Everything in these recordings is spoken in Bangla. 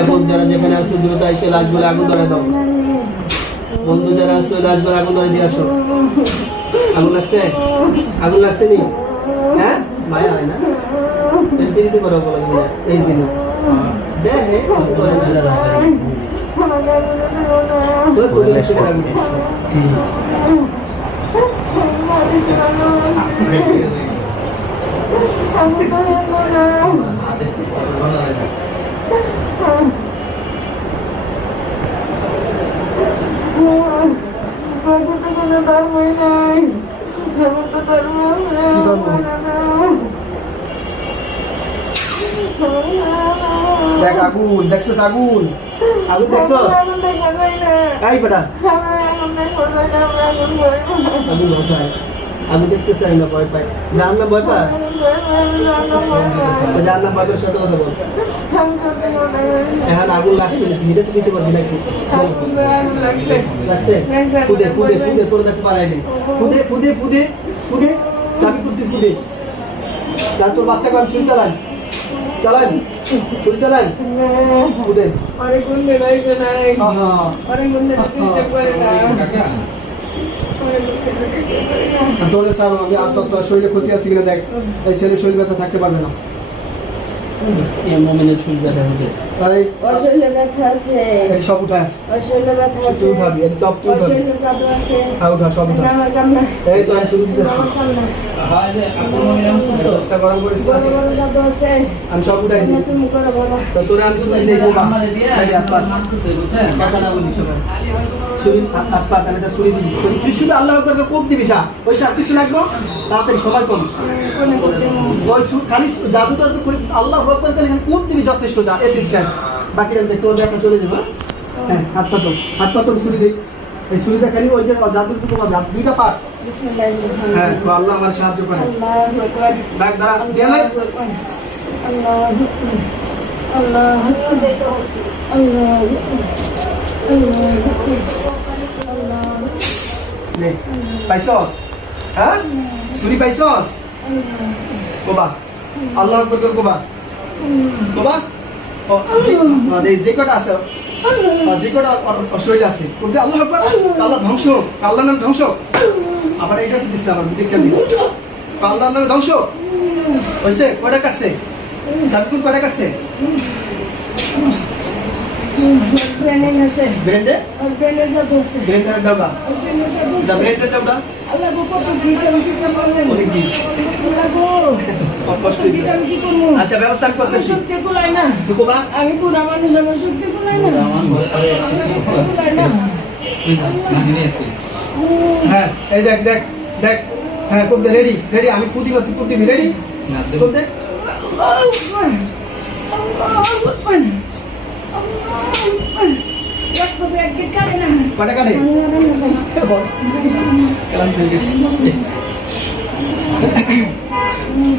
এখন যারা যেখানে আসো দ্রুত এসে লাশগুলো আগুন ধরে দাও। বন্ধু যারা আসো লাশগুলো আগুন ধরে দিয়ে আসো। আগুন লাগছে? আগুন লাগছে নি? হ্যাঁ মায়া হয় না দিতে করো বলো এই দিন দেখে দেখ আগুন দেখছস আগুন আগুন দেখছস এই বেটা আগুন কোথায় আগুন দেখতে চাই না ভয় পাই জান না ভয় পাস জান না ভয় পাস সাথে কথা বল এখন আগুন লাগছে ভিড়ে তো দিতে পারবি নাকি লাগছে ফুদে ফুদে ফুদে তোর দেখতে পারাই দিই ফুদে ফুদে ফুদে ফুদে সাবি কুদ্দি ফুদে তার তোর বাচ্চাকে আমি শুরু চালাই চালান শুরু চালান ফুদে অনেক গুন্ডে রয়েছে না অনেক গুন্ডে চেক করে না তোরে স্যার আমি আর তোর শরীরে ক্ষতি আছে কিনা দেখ এই ছেলে শরীর ব্যথা থাকতে পারবে না এই মোমেন্টের শরীর ব্যথা হচ্ছে তাই শরীরে ব্যথা আছে এই সব উঠায় শরীরে ব্যথা আছে তুই উঠাবি এই টপ তুই উঠাবি শরীরে ব্যথা আছে উঠা সব উঠা না আমার কাম না এই তো আমি শুরু দিতেছি হ্যাঁ যে আপন চেষ্টা করার পরে ব্যথা আছে আমি সব উঠাই দিই তুমি করো বাবা তো তোরে আমি শুরু দিই আমারে দিয়ে মারতেছে বুঝছেন কথা না বলি সবাই শরীর হাত পা আমি এটা শুরু দিবি তুই শুধু আল্লাহু আকবারকে কোপ দিবি যা ওই সাথে কিছু লাগবে তাড়াতাড়ি সময় কম ওই খালি জাদুটা তো আল্লাহু আকবার খালি কোপ দিবি যথেষ্ট যা এতে শেষ বাকিটা দেখতে ওর দেখা চলে যাবে হ্যাঁ হাত পা তো শুরু দিই এই শুরুটা খালি ওই যে জাদুর তো পাবে দুইটা পাঠ হ্যাঁ তো আল্লাহ আমার সাহায্য করে ডাক দাঁড়া দেয়ালে পাইছস হ্যাঁ শুনি পাইছস কোবা আল্লাহ আকবার কর কোবা কোবা ও এই যে কটা আছে যে কটা শরীর আছে কোনটা আল্লাহ আকবার আল্লাহ ধ্বংস আল্লাহর নাম ধ্বংস আবার এইটা তো দিস আবার দেখে দিস আল্লাহর নামে ধ্বংস হইছে কয়টা কাছে সাবকুল কয়টা কাছে ব্রেনের আছে ব্রেন্ডে ব্রেনের জাদু আছে ব্রেন্ডের দাওগা দা ব্রেন্ডের দাওগা আল্লাহ গো কত ভিটামিন কি করবেন ওরে কি আল্লাহ গো কষ্ট ভিটামিন কি করব আচ্ছা ব্যবস্থা আমি করতেছি শক্তি কুলাই না কোবা আমি পুরা মানুষ আমার শক্তি কুলাই না কুলাই না হ্যাঁ এই দেখ দেখ দেখ হ্যাঁ খুব রেডি রেডি আমি ফুদি তুই খুব দিবি রেডি খুব দে কটা কাটে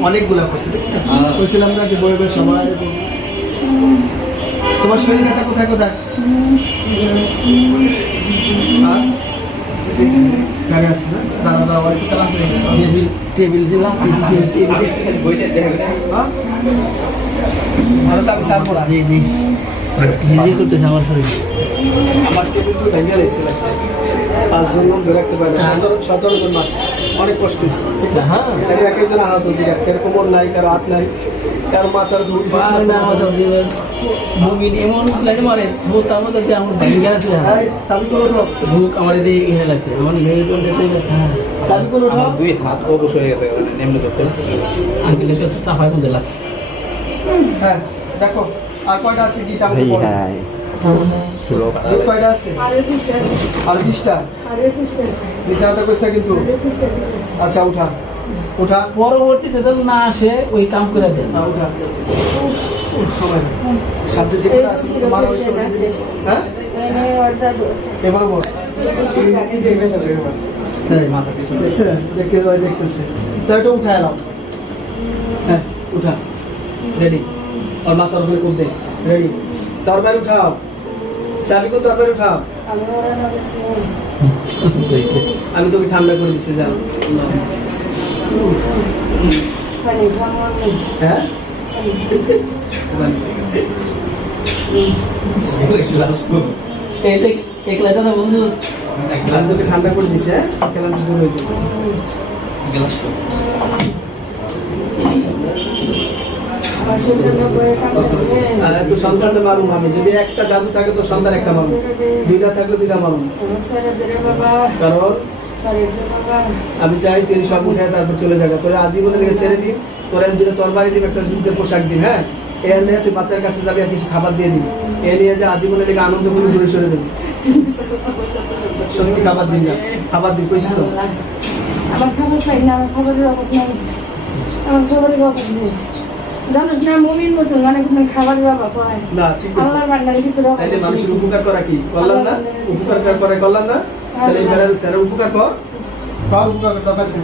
অনেকগুলা করছে দেখছেন বলছিলাম না যে বই বই সবাই তোমার শরীর ব্যথা কোথায় কোথায় গাড়ি আসছে না দাঁড়া দাঁড়া অনেক কালাম করে গেছে টেবিল দিলাম বইটা দেখবে ভালো তো আমি সার পড়া জি জি করতেছে আমার শরীর আমার টেবিল তো ভেঙে গেছে 5 জন লোক ধরে রাখতে পারে 17 জন মাস অনেক কষ্ট হয়েছে হ্যাঁ এক একজন আহত হয়েছে কারো কোমর নাই কারো হাত নাই কারো মাথার ধুল মুমিন এমন লাগে মারে তো তার মধ্যে যে আমার ভেঙে গেছে সাবি করে উঠো ভুক আমার এদিকে এখানে লাগছে আমার মেয়ে কোন যেতে সাবি করে উঠো দুই হাত অবশ হয়ে গেছে নেমে করতে আঙ্কেলের সাথে চাপায় মধ্যে লাগছে হ্যাঁ দেখো আর কয়টা আছে কি টাকা পড়ে কয়টা আছে আর 20টা বিছানাতে কইছে কিন্তু আচ্ছা উঠা উঠা পরবর্তীতে যেন না আসে ওই কাম করে দেন উঠা সময় শব্দ যেটা আছে তোমার ওই সব হ্যাঁ এবার বল দেখতেছে তো এটা উঠা এলাম হ্যাঁ উঠা রেডি और माता रुपये को दे रेडी दरबार उठाओ चाबी को दरबार उठाओ আমি তোকে ঠান্ডা করে দিচ্ছি যাও হ্যাঁ এই দেখ একলা দাদা বন্ধু আর যদি ঠান্ডা করে দিছে খেলাম দূর হয়ে যাবে আমার শরীরে বয়ে কামড়ে আর তুই সন্তানকে মারুম আমি যদি একটা জাদু থাকে তো সন্তান একটা মারুম দুইটা থাকলে দুইটা মারুম সারা দিনে বাবা কারণ সারা দিনে বাবা আমি চাই তুই সব উঠে তারপর চলে যাবে তোরা আজীবনের দিকে ছেড়ে দিন তোরা দুটো তরবারি দিবি একটা যুদ্ধের পোশাক দিন হ্যাঁ এ নিয়ে তুই বাচ্চার কাছে যাবি আর কিছু খাবার দিয়ে দিবি এ নিয়ে যে আজীবনের দিকে আনন্দ করে দূরে সরে যাবি সত্যি খাবার দিন না খাবার দিন কইছি তো আমার খাবার চাই না আমার খাবারের অভাব নাই আমার খাবারের অভাব নেই জানিস না মুমিন মুসলমান এখন খাবারের অভাব হয় না ঠিক আছে আল্লাহর বান্দারে কিছু অভাব তাইলে মানুষের উপকার করা কি করলাম না উপকার করে করলাম না তাহলে এবারে স্যারের উপকার কর উপকার করতে পারবে